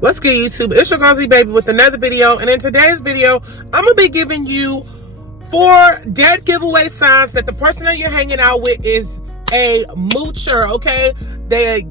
What's good, YouTube? It's your girl Z Baby with another video. And in today's video, I'm going to be giving you 4 dead giveaway signs that the person that you're hanging out with is a moocher, okay? They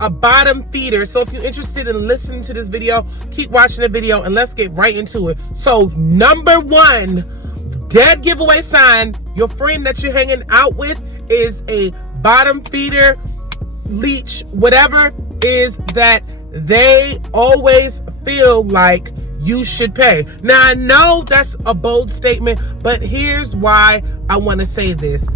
a bottom feeder. So if you're interested in listening to this video, keep watching the video and let's get right into it. So number 1 dead giveaway sign your friend that you're hanging out with is a bottom feeder, leech, whatever, is that they always feel like you should pay. Now, I know that's a bold statement, but here's why I want to say this.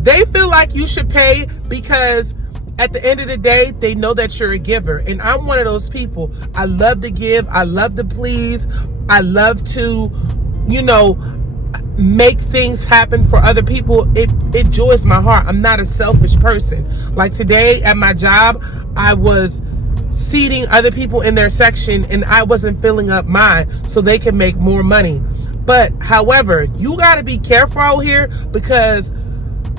They feel like you should pay because at the end of the day, they know that you're a giver. And I'm one of those people. I love to give. I love to please. I love to, make things happen for other people. It joys my heart. I'm not a selfish person. Like today at my job, I was seating other people in their section and I wasn't filling up mine so they can make more money. But however, you got to be careful out here because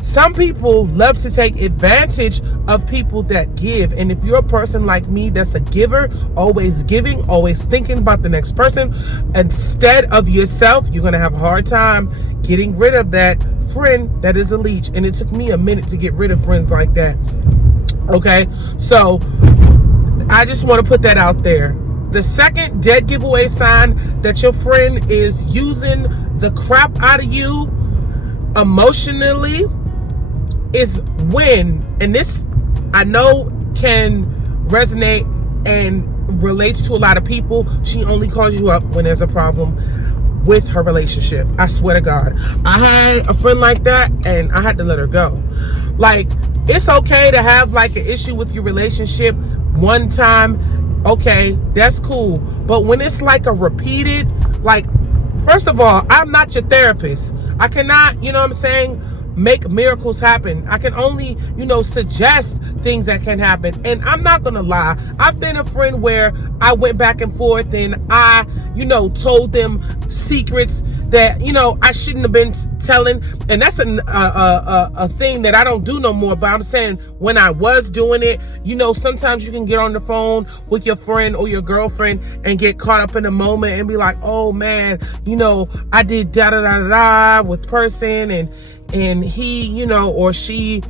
some people love to take advantage of people that give. And if you're a person like me that's a giver, always giving, always thinking about the next person instead of yourself, you're going to have a hard time getting rid of that friend that is a leech. And it took me a minute to get rid of friends like that. Okay, so I just want to put that out there. The second dead giveaway sign that your friend is using the crap out of you emotionally is when, and this I know can resonate and relates to a lot of people, she only calls you up when there's a problem with her relationship. I swear to God. I had a friend like that and I had to let her go. Like, it's okay to have like an issue with your relationship one time, okay, that's cool. But when it's like a repeated, like, first of all, I'm not your therapist. I cannot, make miracles happen. I can only, suggest things that can happen. And I'm not gonna lie, I've been a friend where I went back and forth and I, told them secrets that, I shouldn't have been telling. And that's a thing that I don't do no more. But I'm saying when I was doing it, sometimes you can get on the phone with your friend or your girlfriend and get caught up in a moment and be like, oh man, I did da da da da with person and he, or she,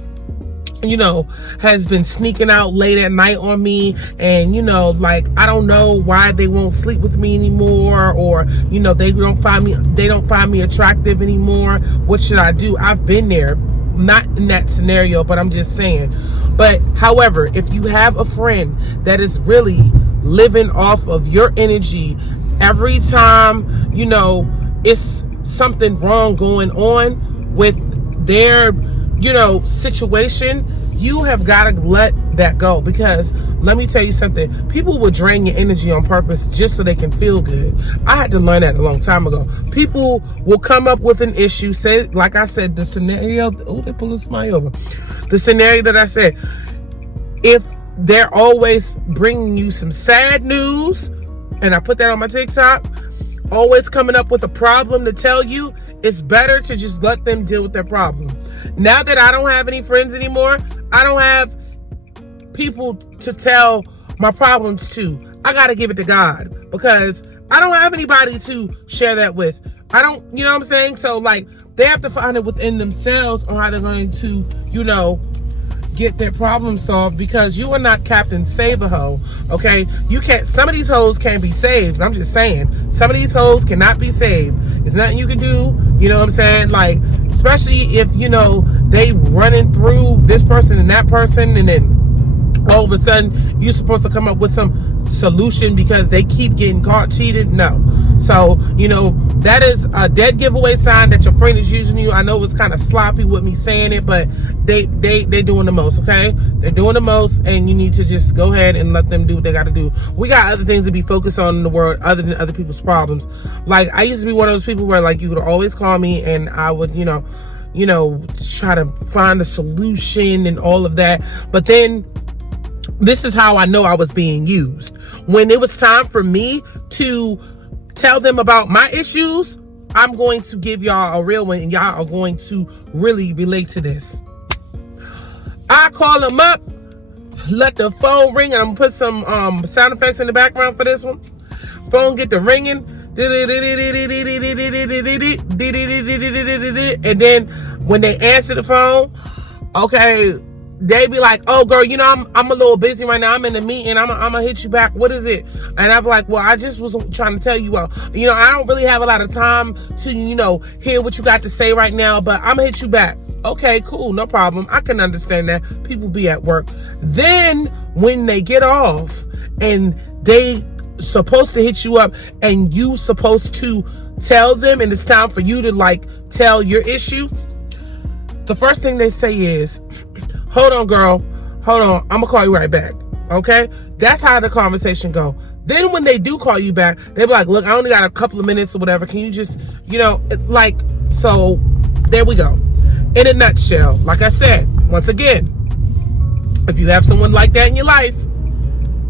has been sneaking out late at night on me. And, I don't know why they won't sleep with me anymore. Or, they don't find me attractive anymore. What should I do? I've been there, not in that scenario, but I'm just saying. But however, if you have a friend that is really living off of your energy every time, it's something wrong going on with their situation, you have got to let that go. Because let me tell you something, people will drain your energy on purpose just so they can feel good. I had to learn that a long time ago. People will come up with an issue, say, like I said, the scenario, oh, they pulling somebody over, the scenario that I said, if they're always bringing you some sad news, and I put that on my TikTok, always coming up with a problem to tell you, it's better to just let them deal with their problem. Now that I don't have any friends anymore, I don't have people to tell my problems to. I got to give it to God because I don't have anybody to share that with. I don't, you know what I'm saying? So like, they have to find it within themselves on how they're going to, get their problem solved, because you are not Captain Save-A-Ho, okay? You can't, some of these hoes can't be saved. I'm just saying, some of these hoes cannot be saved. There's nothing you can do, you know what I'm saying? Like, especially if, they running through this person and that person, and then all of a sudden you're supposed to come up with some solution because they keep getting caught cheated. No. So, that is a dead giveaway sign that your friend is using you. I know it was kind of sloppy with me saying it, but they doing the most, okay? They're doing the most, and you need to just go ahead and let them do what they got to do. We got other things to be focused on in the world other than other people's problems. Like, I used to be one of those people where, like, you could always call me and I would, try to find a solution and all of that. But then this is how I know I was being used. When it was time for me to tell them about my issues, I'm going to give y'all a real one, and y'all are going to really relate to this. I call them up. let the phone ring, and I'm gonna put some sound effects in the background for this one. Phone get the ringing, and then when they answer the phone, okay, they be like, "Oh, girl, you know, I'm a little busy right now. I'm in a meeting. I'm gonna hit you back. What is it?" And I'm like, "Well, I just was trying to tell you, you know, I don't really have a lot of time to, you know, hear what you got to say right now, but I'm gonna hit you back." Okay, cool, no problem. I can understand that. People be at work. Then when they get off and they supposed to hit you up and you supposed to tell them, and it's time for you to like tell your issue, the first thing they say is, "Hold on, girl. Hold on. I'm gonna call you right back." Okay? That's how the conversation go. Then when they do call you back, they be like, "Look, I only got a couple of minutes or whatever. Can you just, you know, like," so there we go. In a nutshell, like I said, once again, if you have someone like that in your life,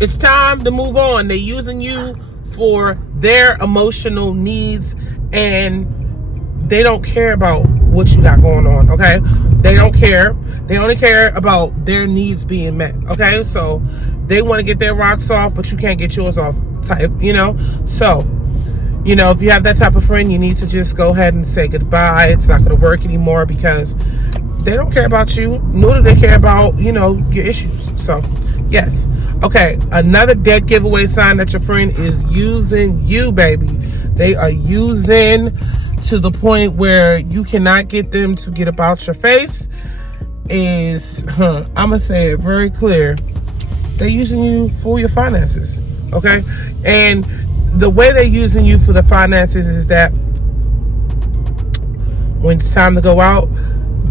it's time to move on. They're using you for their emotional needs, and they don't care about what you got going on, okay? They don't care. They only care about their needs being met, okay? So they want to get their rocks off, but you can't get yours off type, you know? So, you know, if you have that type of friend, you need to just go ahead and say goodbye. It's not going to work anymore because they don't care about you, nor do they care about, you know, your issues. So, yes. Okay, another dead giveaway sign that your friend is using you, baby. They are using to the point where you cannot get them to get about your face is, I'm going to say it very clear. They're using you for your finances, okay? And the way they're using you for the finances is that when it's time to go out,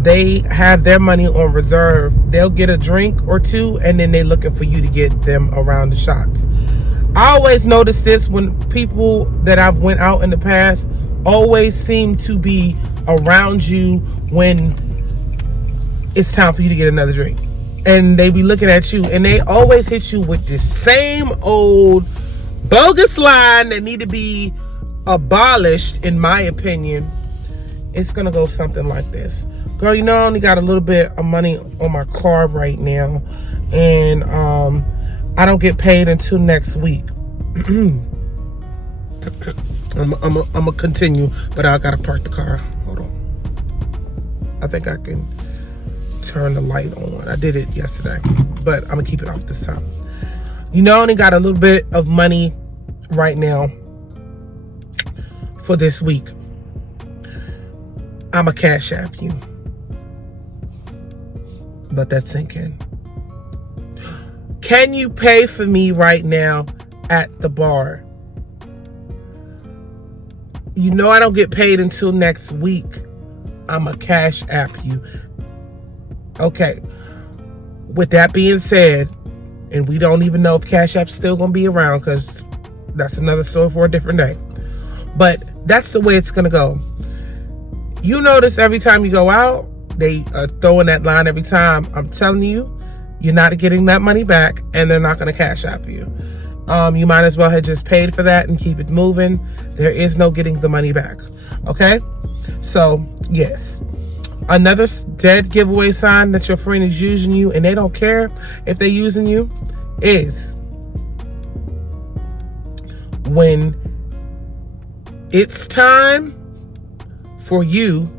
they have their money on reserve. They'll get a drink or two, and then they're looking for you to get them around the shots. I always notice this when people that I've went out in the past always seem to be around you when it's time for you to get another drink. And they be looking at you, and they always hit you with this same old bogus line that need to be abolished, in my opinion. It's gonna go something like this: "Girl, you know, I only got a little bit of money on my card right now, and I don't get paid until next week." I'm gonna continue, but I gotta park the car. Hold on. I think I can turn the light on. I did it yesterday, but I'm gonna keep it off this time. "You know, I only got a little bit of money right now for this week. I'm a Cash App you." Let that sink in. "Can you pay for me right now at the bar? You know I don't get paid until next week. I'm a Cash App you." Okay. With that being said, and we don't even know if Cash App's still going to be around because that's another story for a different day. But that's the way it's going to go. You notice every time you go out, they are throwing that line every time. I'm telling you, you're not getting that money back, and they're not going to Cash App you. You might as well have just paid for that and keep it moving. There is no getting the money back. Okay? So, yes. Another dead giveaway sign that your friend is using you and they don't care if they're using you is when it's time for you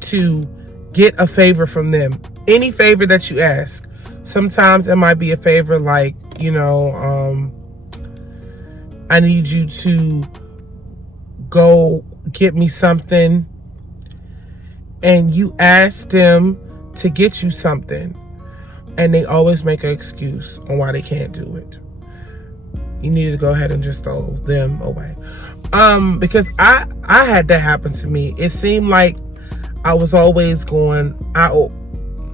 to get a favor from them. Any favor that you ask. Sometimes it might be a favor like, you know, I need you to go get me something, and you ask them to get you something, and they always make an excuse on why they can't do it. You need to go ahead and just throw them away. Because I had that happen to me. It seemed like I was always going out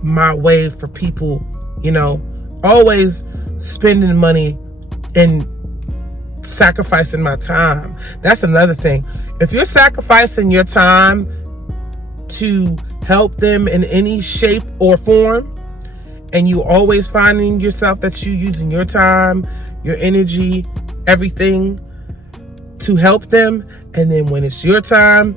my way for people, you know, always spending money and sacrificing my time. That's another thing. If you're sacrificing your time to help them in any shape or form, and you always finding yourself that you using your time, your energy, everything to help them, and then when it's your time,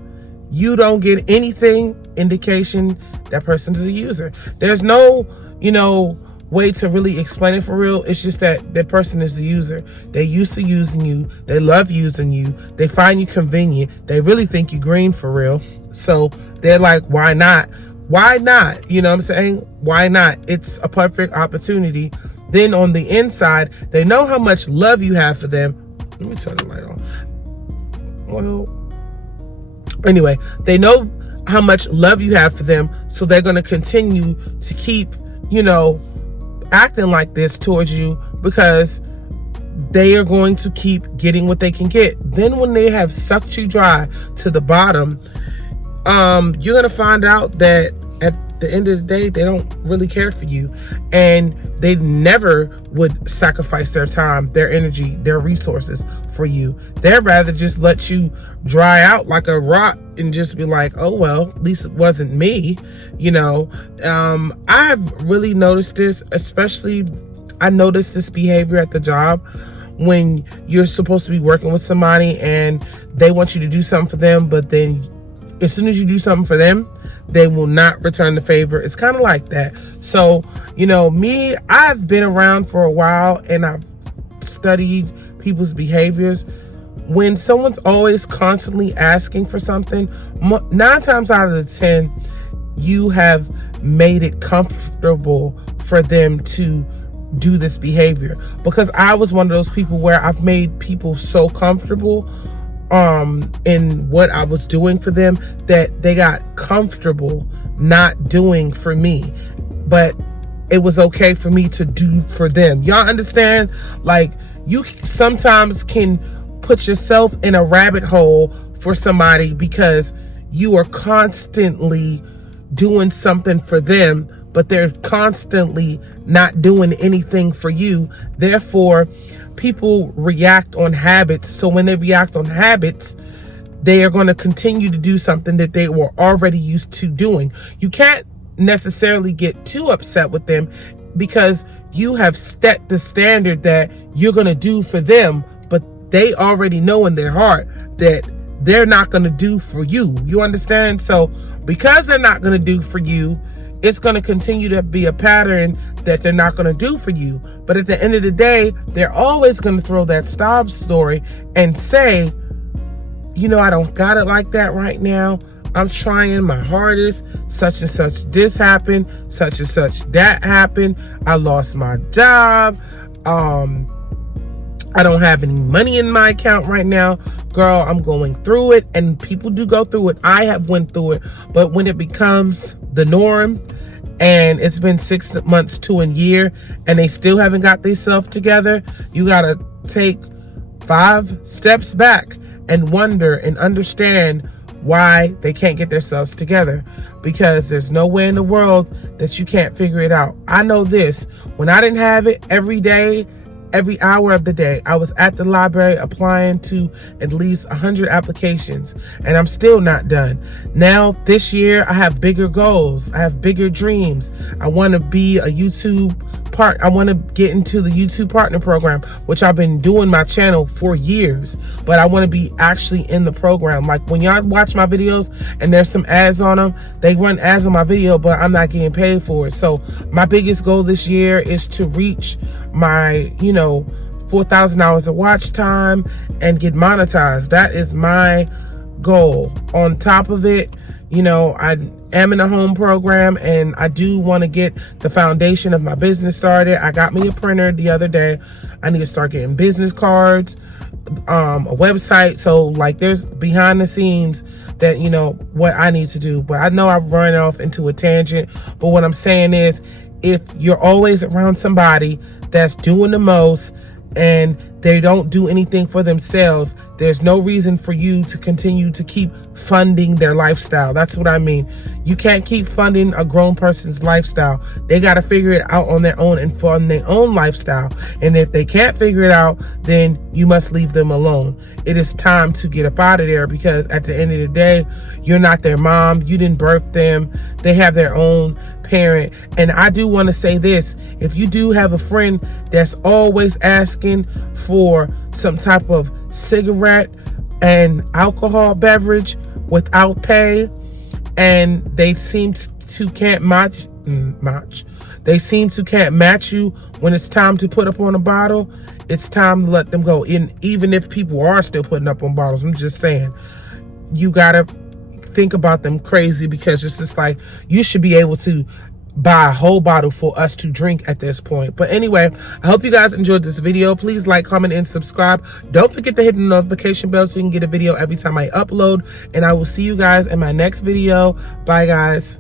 you don't get anything indication that person's a user. There's no, you know, way to really explain it for real. It's just that that person is the user. They used to using you. They love using you. They find you convenient. They really think you green for real. So they're like, why not? Why not? You know what I'm saying? Why not? It's a perfect opportunity. Then on the inside, they know how much love you have for them. Let me turn the light on. Well, anyway, they know how much love you have for them. So they're going to continue to keep, you know, acting like this towards you because they are going to keep getting what they can get. Then when they have sucked you dry to the bottom, you're going to find out that at the end of the day, they don't really care for you. And they never would sacrifice their time, their energy, their resources for you. They'd rather just let you dry out like a rock and just be like, oh, well, at least it wasn't me. You know, I've really noticed this, especially I noticed this behavior at the job when you're supposed to be working with somebody and they want you to do something for them, but then as soon as you do something for them, they will not return the favor. It's kind of like that. So, you know, me, I've been around for a while and I've studied people's behaviors. When someone's always constantly asking for something, 9 times out of the 10, you have made it comfortable for them to do this behavior. Because I was one of those people where I've made people so comfortable in what I was doing for them that they got comfortable not doing for me, but it was okay for me to do for them. Y'all understand? Like, you sometimes can put yourself in a rabbit hole for somebody because you are constantly doing something for them, but they're constantly not doing anything for you. Therefore, people react on habits. So when they react on habits, they are going to continue to do something that they were already used to doing. You can't necessarily get too upset with them because you have set the standard that you're going to do for them, but they already know in their heart that they're not going to do for you. You understand? So because they're not going to do for you, it's going to continue to be a pattern that they're not going to do for you. But at the end of the day, they're always going to throw that sob story and say, you know, I don't got it like that right now. I'm trying my hardest. Such and such this happened. Such and such that happened. I lost my job. I don't have any money in my account right now. Girl, I'm going through it. And people do go through it. I have went through it. But when it becomes the norm and it's been 6 months to a year and they still haven't got themselves together, you got to take 5 steps back and wonder and understand why they can't get themselves together, because there's no way in the world that you can't figure it out. I know this, when I didn't have it every day, every hour of the day, I was at the library applying to at least 100 applications, and I'm still not done. Now, this year, I have bigger goals. I have bigger dreams. I want to be a I want to get into the YouTube partner program, which I've been doing my channel for years, but I want to be actually in the program. Like when y'all watch my videos and there's some ads on them, they run ads on my video, but I'm not getting paid for it. So my biggest goal this year is to reach my, 4,000 hours of watch time and get monetized. That is my goal. On top of it, I am in a home program and I do want to get the foundation of my business started. I got me a printer the other day. I need to start getting business cards, a website. So like there's behind the scenes that, what I need to do. But I know I've run off into a tangent. But what I'm saying is, if you're always around somebody that's doing the most and they don't do anything for themselves, there's no reason for you to continue to keep funding their lifestyle. That's what I mean. You can't keep funding a grown person's lifestyle. They got to figure it out on their own and fund their own lifestyle. And if they can't figure it out, then you must leave them alone. It is time to get up out of there, because at the end of the day, you're not their mom. You didn't birth them. They have their own parent. And I do want to say this: if you do have a friend that's always asking for some type of cigarette and alcohol beverage without pay, and they seem to can't match, they seem to can't match you when it's time to put up on a bottle, it's time to let them go. And even if people are still putting up on bottles, I'm just saying, you gotta think about them crazy, because it's just like, you should be able to buy a whole bottle for us to drink at this point. But anyway, I hope you guys enjoyed this video. Please like, comment, and subscribe. Don't forget to hit the notification bell so you can get a video every time I upload. And I will see you guys in my next video. Bye, guys.